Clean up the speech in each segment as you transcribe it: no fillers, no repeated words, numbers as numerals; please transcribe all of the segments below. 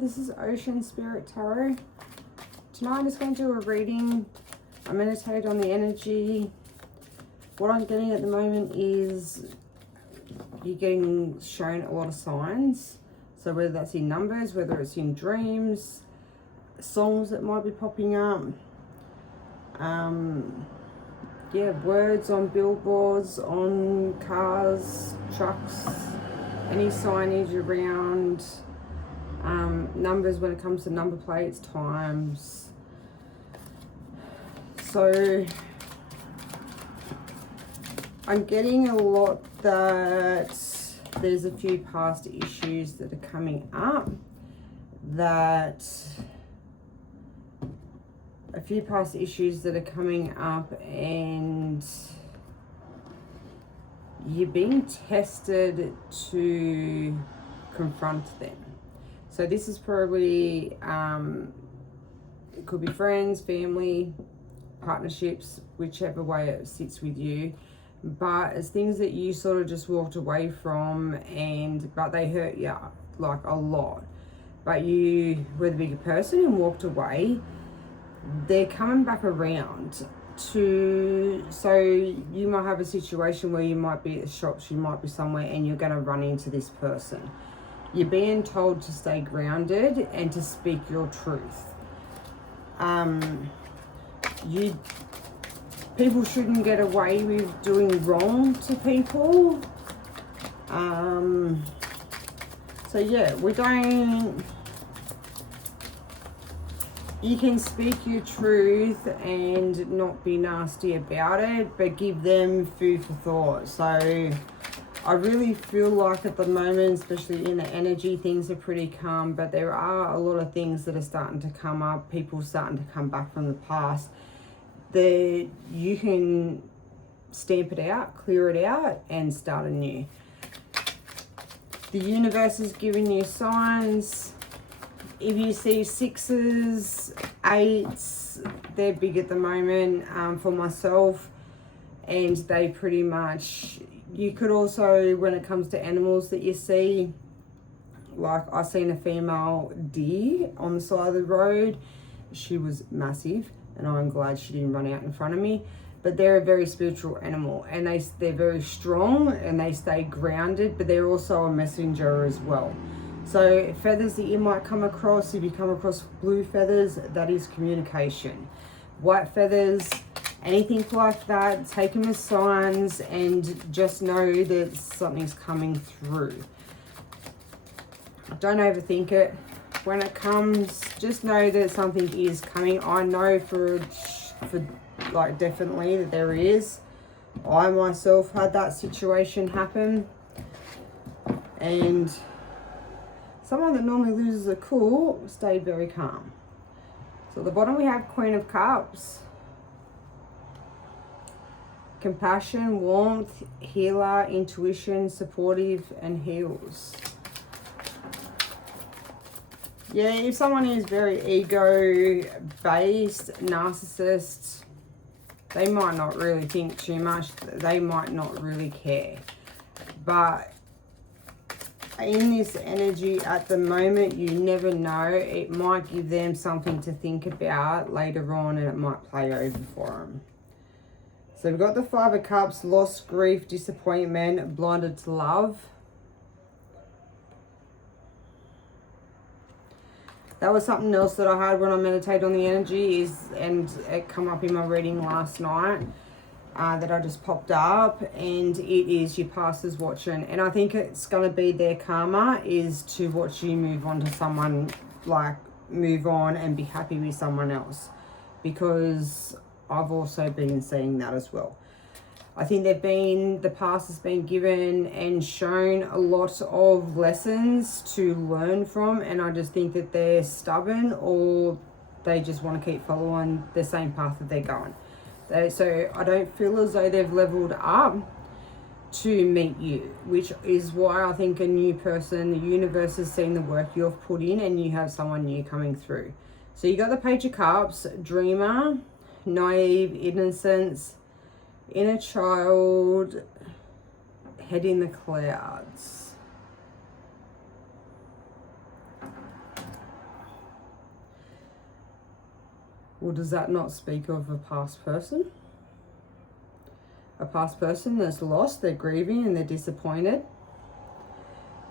this is Ocean Spirit Tarot. Tonight I'm just going to do a reading. I meditate on the energy. What I'm getting at the moment is you're getting shown a lot of signs. So whether that's in numbers, whether it's in dreams, songs that might be popping up. Yeah, words on billboards, on cars, trucks, any signage around, numbers when it comes to number plates, times. So I'm getting a lot that there's a few past issues that are coming up, and you're being tested to confront them. So this is probably, it could be friends, family, partnerships, whichever way it sits with you. But it's things that you sort of just walked away from, but they hurt you like a lot. But you were the bigger person and walked away. They're coming back around so you might have a situation where you might be at the shops, you might be somewhere, and you're going to run into this person. You're being told to stay grounded and to speak your truth. People shouldn't get away with doing wrong to people. So yeah, you can speak your truth and not be nasty about it, but give them food for thought. So I really feel like at the moment, especially in the energy, things are pretty calm, but there are a lot of things that are starting to come up, people starting to come back from the past. You can stamp it out, clear it out, and start anew. The universe is giving you signs. If you see 6s, 8s, they're big at the moment for myself, and they pretty much, you could also, when it comes to animals that you see, like I seen a female deer on the side of the road. She was massive, and I'm glad she didn't run out in front of me. But they're a very spiritual animal, and they're very strong and they stay grounded, but they're also a messenger as well. So feathers that you might come across, if you come across blue feathers, that is communication. White feathers, anything like that, take them as signs and just know that something's coming through. Don't overthink it. When it comes, just know that something is coming. I know for like definitely that there is. I myself had that situation happen, and someone that normally loses a cool stayed very calm. So at the bottom we have Queen of Cups. Compassion, warmth, healer, intuition, supportive, and heals. Yeah, if someone is very ego-based, narcissist, they might not really think too much. They might not really care. But in this energy at the moment, you never know. It might give them something to think about later on, and it might play over for them. So we've got the 5 of Cups, loss, grief, disappointment, blinded to love. That was something else that I had when I meditate on the energy, and it come up in my reading last night, that I just popped up, and it is your past is watching. And I think it's going to be their karma is to watch you move on to someone, like move on and be happy with someone else, because I've also been seeing that as well. I think the past has been given and shown a lot of lessons to learn from, and I just think that they're stubborn, or they just want to keep following the same path that they're going. So I don't feel as though they've leveled up to meet you, which is why I think a new person, the universe has seen the work you've put in, and you have someone new coming through. So you got the Page of Cups, dreamer, naive, innocence, inner child, head in the clouds. Or does that not speak of a past person? A past person that's lost, they're grieving and they're disappointed.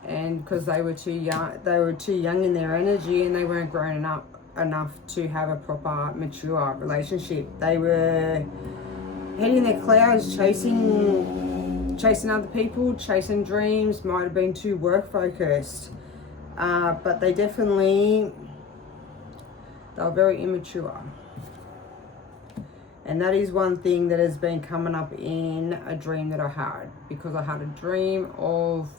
And because they were too young in their energy and they weren't grown up enough to have a proper mature relationship. They were heading their clouds, chasing other people, chasing dreams, might have been too work focused. But they were very immature. And that is one thing that has been coming up in a dream that I had, because I had a dream of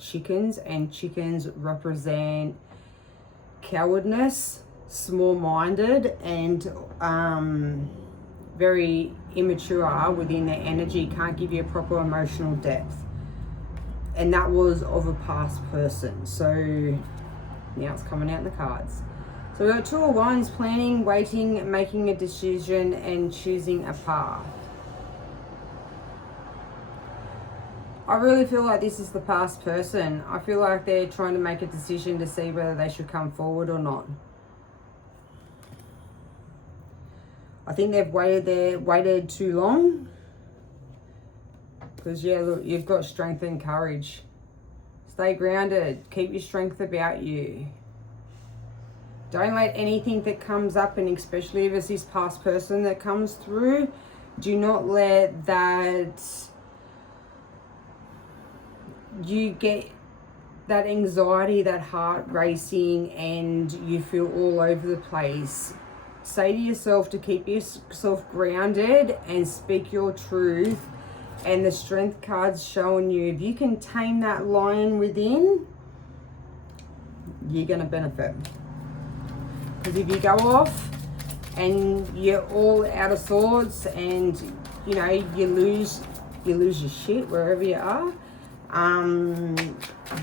chickens, and chickens represent cowardness, small-minded, and very immature within their energy, can't give you a proper emotional depth. And that was of a past person. So now it's coming out in the cards. So we've got Two of Wands: planning, waiting, making a decision, and choosing a path. I really feel like this is the past person. I feel like they're trying to make a decision to see whether they should come forward or not. I think they've waited too long. Because, yeah, look, you've got strength and courage. Stay grounded. Keep your strength about you. Don't let anything that comes up, and especially if it's this past person that comes through, do not let that... You get that anxiety, that heart racing, and you feel all over the place. Say to yourself to keep yourself grounded and speak your truth. And the strength card's showing you, if you can tame that lion within, you're going to benefit. Because if you go off and you're all out of sorts and, you know, you lose your shit wherever you are,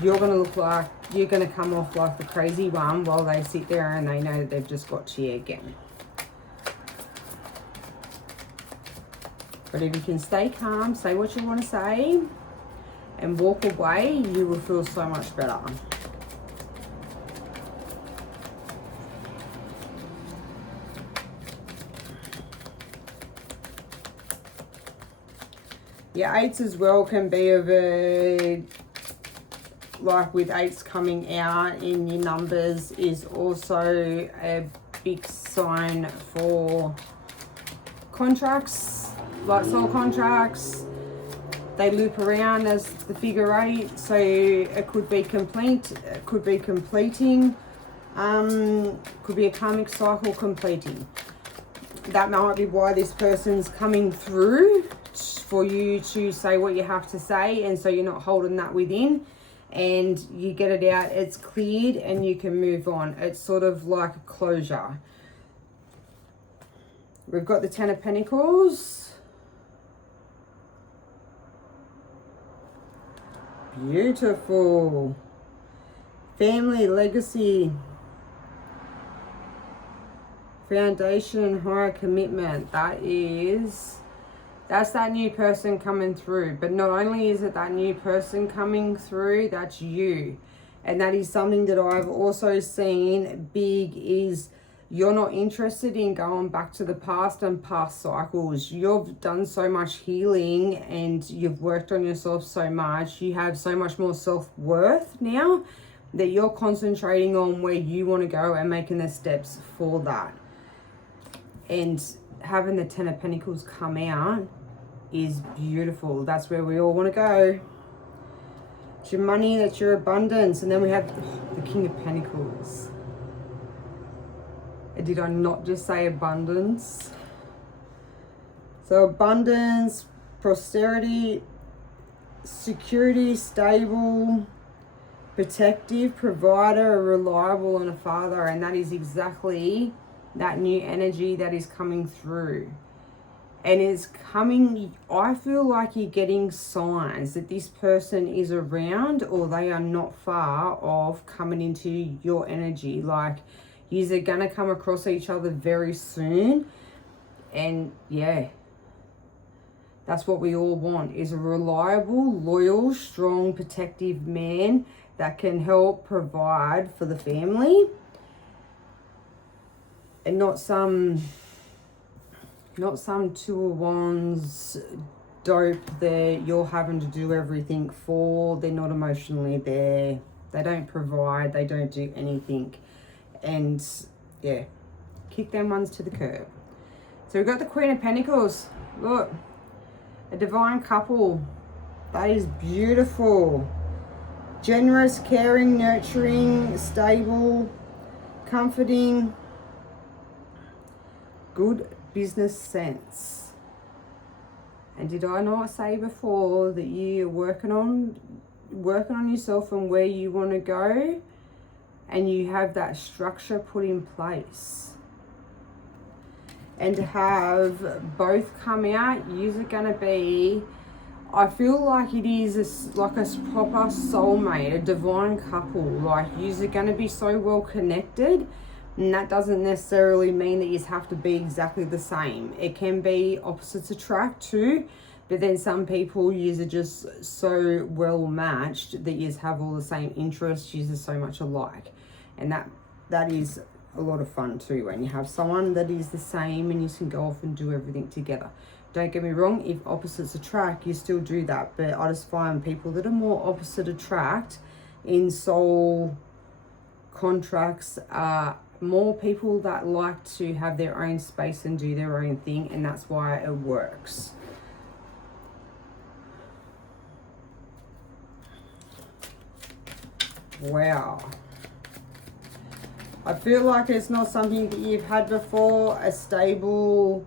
you're going to come off like the crazy one while they sit there and they know that they've just got to you again. But if you can stay calm, say what you want to say, and walk away, you will feel so much better. Yeah, eights as well can be of a, like with eights coming out in your numbers, is also a big sign for contracts, like soul contracts. They loop around as the figure 8, so it could be complete, it could be completing, could be a karmic cycle completing. That might be why this person's coming through, for you to say what you have to say, and so you're not holding that within, and you get it out, it's cleared, and you can move on. It's sort of like a closure. We've got the Ten of Pentacles. Beautiful. Family, legacy, foundation, higher commitment. That's that new person coming through. But not only is it that new person coming through, that's you. And that is something that I've also seen big, is you're not interested in going back to the past and past cycles. You've done so much healing and you've worked on yourself so much. You have so much more self-worth now that you're concentrating on where you want to go and making the steps for that. And having the Ten of Pentacles come out is beautiful. That's where we all want to go. It's your money, that's your abundance. And then we have the King of Pentacles. Did I not just say abundance? So abundance, prosperity, security, stable, protective, provider, reliable, and a father. And that is exactly that new energy that is coming through. And it's coming, I feel like you're getting signs that this person is around, or they are not far off coming into your energy. Like, you're going to come across each other very soon. And yeah, that's what we all want, is a reliable, loyal, strong, protective man that can help provide for the family. And not some Two of Wands dope that you're having to do everything for. They're not emotionally there. They don't provide. They don't do anything. And yeah, kick them ones to the curb. So we've got the Queen of Pentacles. Look, a divine couple. That is beautiful. Generous, caring, nurturing, stable, comforting, good business sense. And did I not say before that you're working on yourself and where you want to go, and you have that structure put in place? And to have both come out, you're going to be, I feel like it is like a proper soulmate, a divine couple. Like, you're going to be so well connected. And that doesn't necessarily mean that you have to be exactly the same. It can be opposites attract too. But then some people, you are just so well matched that you have all the same interests. You are so much alike. And that is a lot of fun too, when you have someone that is the same and you can go off and do everything together. Don't get me wrong, if opposites attract, you still do that. But I just find people that are more opposite attract in soul contracts are more people that like to have their own space and do their own thing, and that's why it works. Wow. I feel like it's not something that you've had before, a stable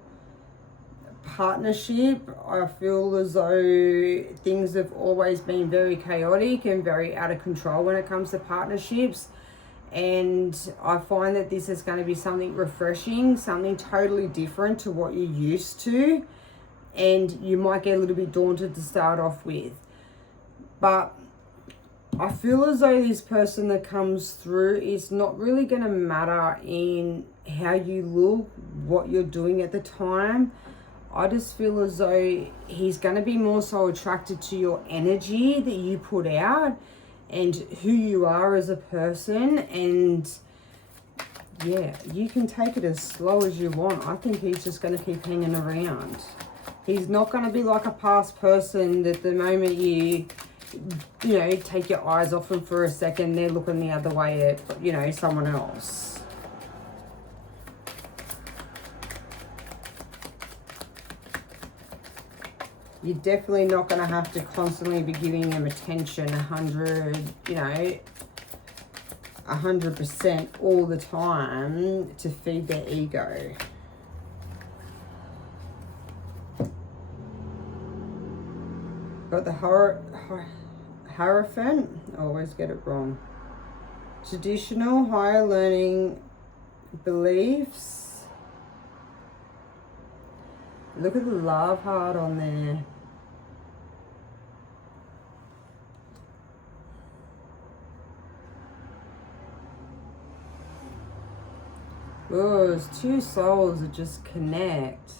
partnership. I feel as though things have always been very chaotic and very out of control when it comes to partnerships. And I find that this is going to be something refreshing, something totally different to what you're used to. And you might get a little bit daunted to start off with. But I feel as though this person that comes through is not really going to matter in how you look, what you're doing at the time. I just feel as though he's going to be more so attracted to your energy that you put out and who you are as a person. And yeah, you can take it as slow as you want. I think he's just going to keep hanging around. He's not going to be like a past person that the moment you know, take your eyes off them for a second, they're looking the other way at, you know, someone else. You're definitely not going to have to constantly be giving them attention 100% all the time to feed their ego. Got the Hierophant, I always get it wrong. Traditional, higher learning beliefs. Look at the love heart on there. Oh, it's two souls that just connect.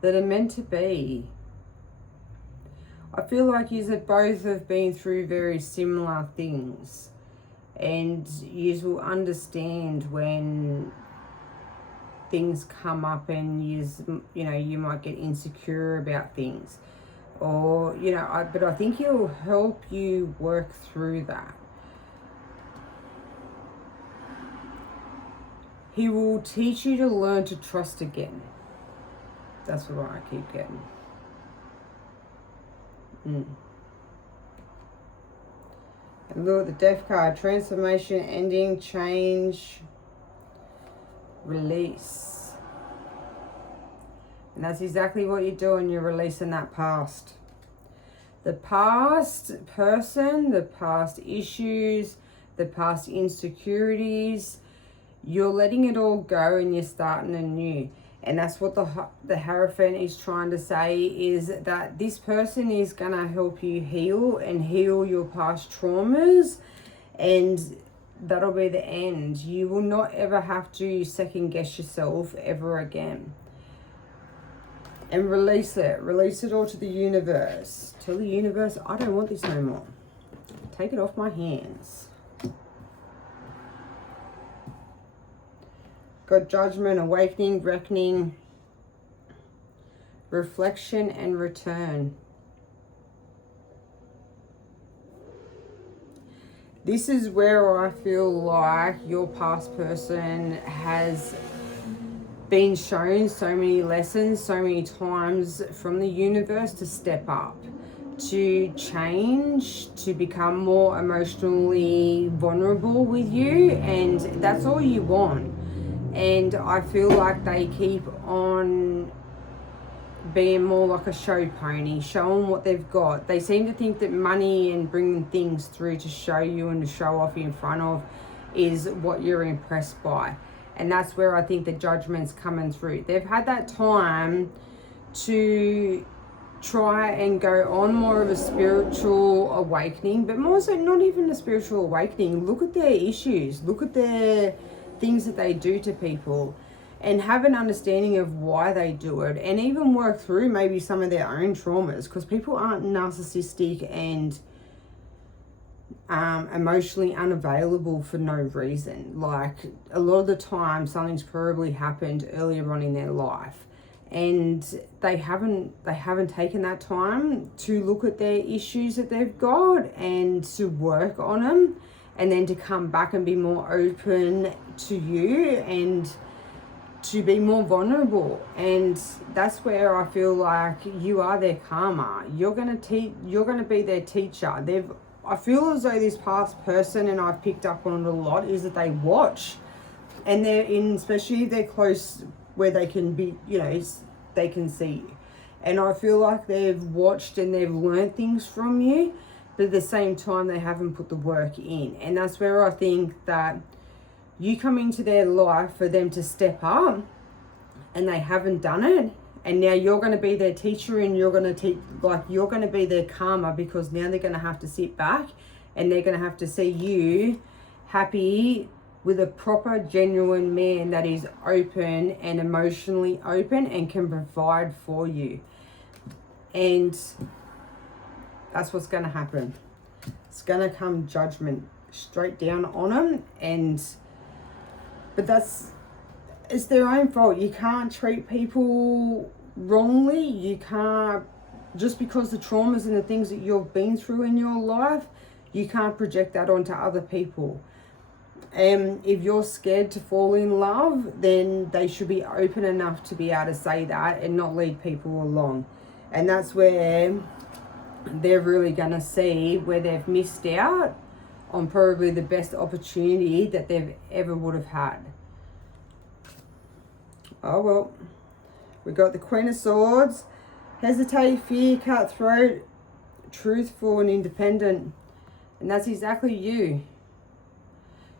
That are meant to be. I feel like you both have been through very similar things, and you will understand when things come up and you know, you might get insecure about things, or you know, but I think he'll help you work through that. He will teach you to learn to trust again. That's what I keep getting. And look, the Death card, transformation, ending, change, release. And that's exactly what you're doing. You're releasing that past. The past person, the past issues, the past insecurities. You're letting it all go and you're starting anew. And that's what the Hierophant is trying to say, is that this person is going to help you heal and heal your past traumas. And that'll be the end. You will not ever have to second guess yourself ever again. And release it. Release it all to the universe. Tell the universe, I don't want this no more. Take it off my hands. got judgment, awakening, reckoning, reflection, and return. This is where I feel like your past person has been shown so many lessons, so many times from the universe to step up, to change, to become more emotionally vulnerable with you, and that's all you want. And I feel like they keep on being more like a show pony, showing what they've got. They seem to think that money and bringing things through to show you and to show off in front of is what you're impressed by. And that's where I think the judgment's coming through. They've had that time to try and go on more of a spiritual awakening, but more so not even a spiritual awakening. Look at their issues, look at their things that they do to people, and have an understanding of why they do it, and even work through maybe some of their own traumas, because people aren't narcissistic and emotionally unavailable for no reason. Like, a lot of the time something's probably happened earlier on in their life, and they haven't taken that time to look at their issues that they've got and to work on them, and then to come back and be more open to you and to be more vulnerable. And that's where I feel like you are their karma. You're gonna be their teacher. I feel as though this past person, and I've picked up on it a lot, is that they watch, and they're in, especially they're close where they can be, they can see you. And I feel like they've watched and they've learned things from you, but at the same time they haven't put the work in. And that's where I think that you come into their life for them to step up, and they haven't done it. And now you're going to be their teacher, and you're going to be their karma, because now they're going to have to sit back and they're going to have to see you happy with a proper, genuine man that is open and emotionally open and can provide for you. And that's what's going to happen. It's going to come judgment straight down on them. But it's their own fault. You can't treat people wrongly. You can't, just because the traumas and the things that you've been through in your life, you can't project that onto other people. And if you're scared to fall in love, then they should be open enough to be able to say that and not lead people along. And that's where they're really going to see where they've missed out on probably the best opportunity that they've ever would have had. Oh well, we got the Queen of Swords, hesitate, fear, cutthroat, truthful and independent. And that's exactly you.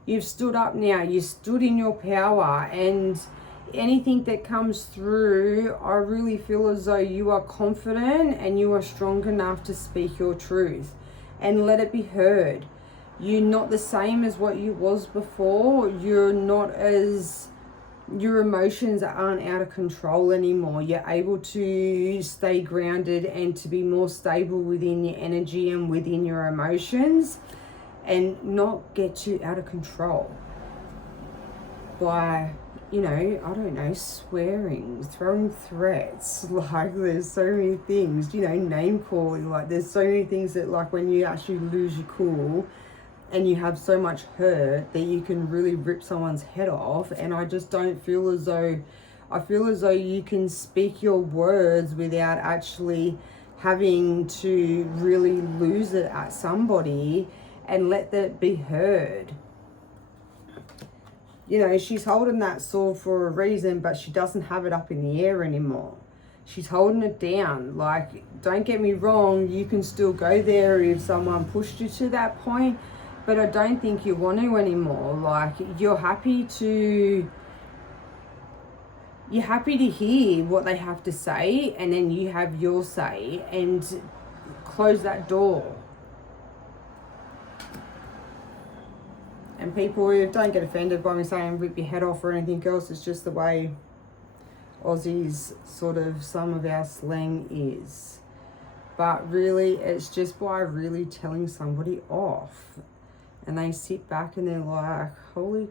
You've stood up now, you stood in your power, and anything that comes through, I really feel as though you are confident and you are strong enough to speak your truth and let it be heard. You're not the same as what you was before. Your emotions aren't out of control anymore. You're able to stay grounded and to be more stable within your energy and within your emotions, and not get too out of control by, swearing, throwing threats. Like, there's so many things, name calling. Like, there's so many things that, like, when you actually lose your cool and you have so much hurt, that you can really rip someone's head off. And I just don't feel as though, I feel as though you can speak your words without actually having to really lose it at somebody, and let that be heard. She's holding that sword for a reason, but she doesn't have it up in the air anymore. She's holding it down. Like, don't get me wrong, you can still go there if someone pushed you to that point, but I don't think you want to anymore. Like, you're happy to hear what they have to say, and then you have your say, and close that door. And people, don't get offended by me saying rip your head off or anything else. It's just the way Aussies, sort of, some of our slang is. But really, it's just by really telling somebody off. And they sit back and they're like, holy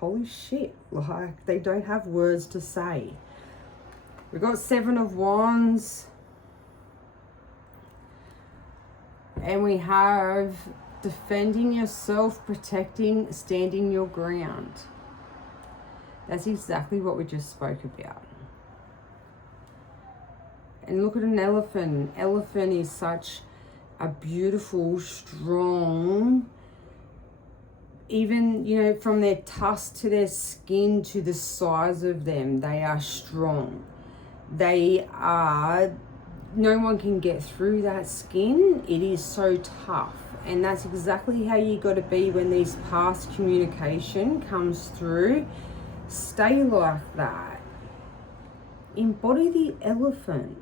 holy shit, like they don't have words to say. We've got 7 of Wands. And we have defending yourself, protecting, standing your ground. That's exactly what we just spoke about. And look at an elephant. An elephant is such a beautiful, strong, even, you know, from their tusk to their skin to the size of them, they are strong. They are, no one can get through that skin. It is so tough. And that's exactly how you got to be when these past communication comes through. Stay like that. Embody the elephant.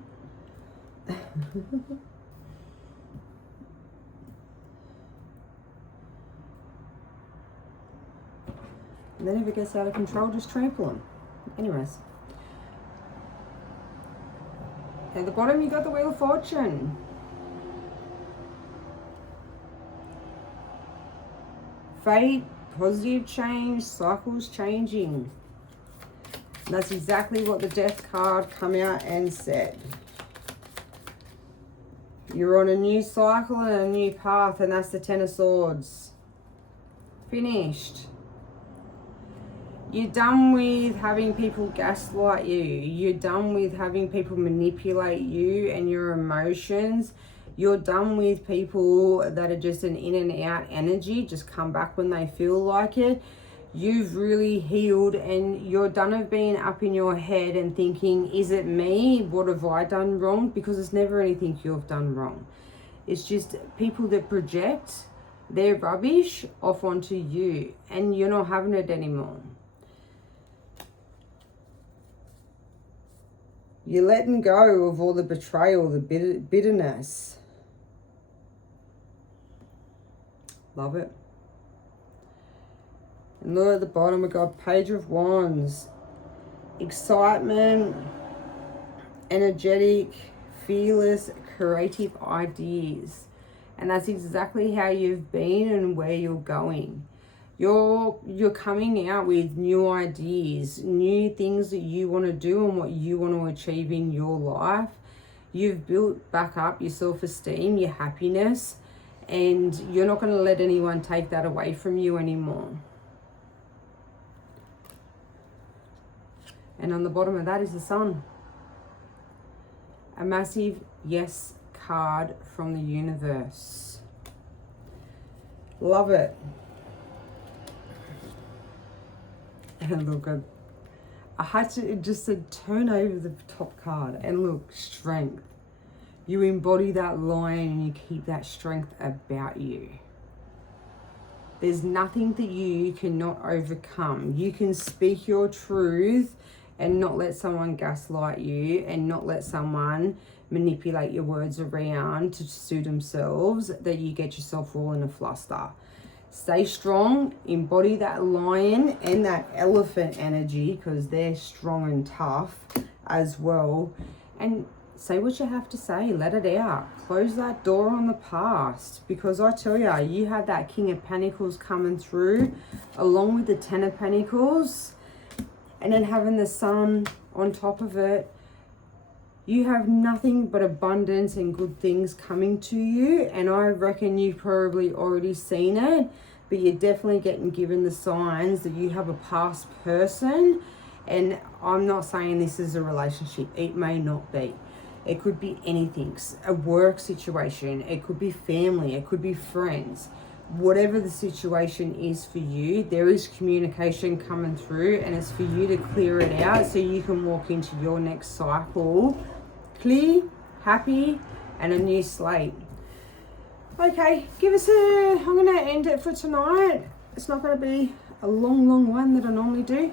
And then if it gets out of control, just trample them. Anyways. At the bottom, you got the Wheel of Fortune. Fate, positive change, cycles changing. And that's exactly what the Death card come out and said. You're on a new cycle and a new path, and that's the Ten of Swords. Finished. You're done with having people gaslight you. You're done with having people manipulate you and your emotions. You're done with people that are just an in and out energy, just come back when they feel like it. You've really healed, and you're done of being up in your head and thinking, is it me? What have I done wrong? Because it's never anything you've done wrong. It's just people that project their rubbish off onto you, and you're not having it anymore. You're letting go of all the betrayal, the bitterness. Love it. And look at the bottom, we've got Page of Wands. Excitement, energetic, fearless, creative ideas. And that's exactly how you've been and where you're going. You're coming out with new ideas, new things that you want to do and what you want to achieve in your life. You've built back up your self-esteem, your happiness, and you're not going to let anyone take that away from you anymore. And on the bottom of that is the Sun. A massive yes card from the universe. Love it. And look, I had to, it just said turn over the top card and look, strength. You embody that lion and you keep that strength about you. There's nothing that you cannot overcome. You can speak your truth and not let someone gaslight you and not let someone manipulate your words around to suit themselves, that you get yourself all in a fluster. Stay strong, embody that lion and that elephant energy, because they're strong and tough as well. And say what you have to say, let it out. Close that door on the past, because I tell you, you have that King of Pentacles coming through along with the Ten of Pentacles, and then having the Sun on top of it. You have nothing but abundance and good things coming to you, and I reckon you've probably already seen it, but you're definitely getting given the signs that you have a past person. And I'm not saying this is a relationship. It may not be. It could be anything. A work situation. It could be family. It could be friends. Whatever the situation is for you, there is communication coming through, and it's for you to clear it out so you can walk into your next cycle clear, happy, and a new slate. Okay, I'm going to end it for tonight. It's not going to be a long one that I normally do.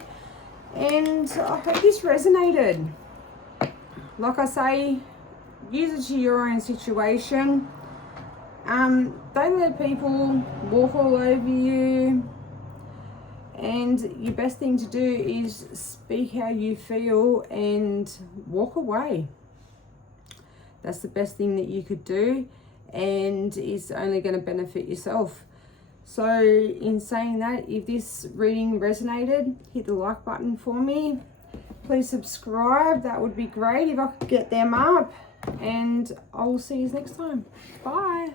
And I hope this resonated. Like I say, use it to your own situation. Don't let people walk all over you. And your best thing to do is speak how you feel and walk away. That's the best thing that you could do, and it's only going to benefit yourself. So in saying that, if this reading resonated, hit the like button for me. Please subscribe. That would be great if I could get them up. And I will see you next time. Bye.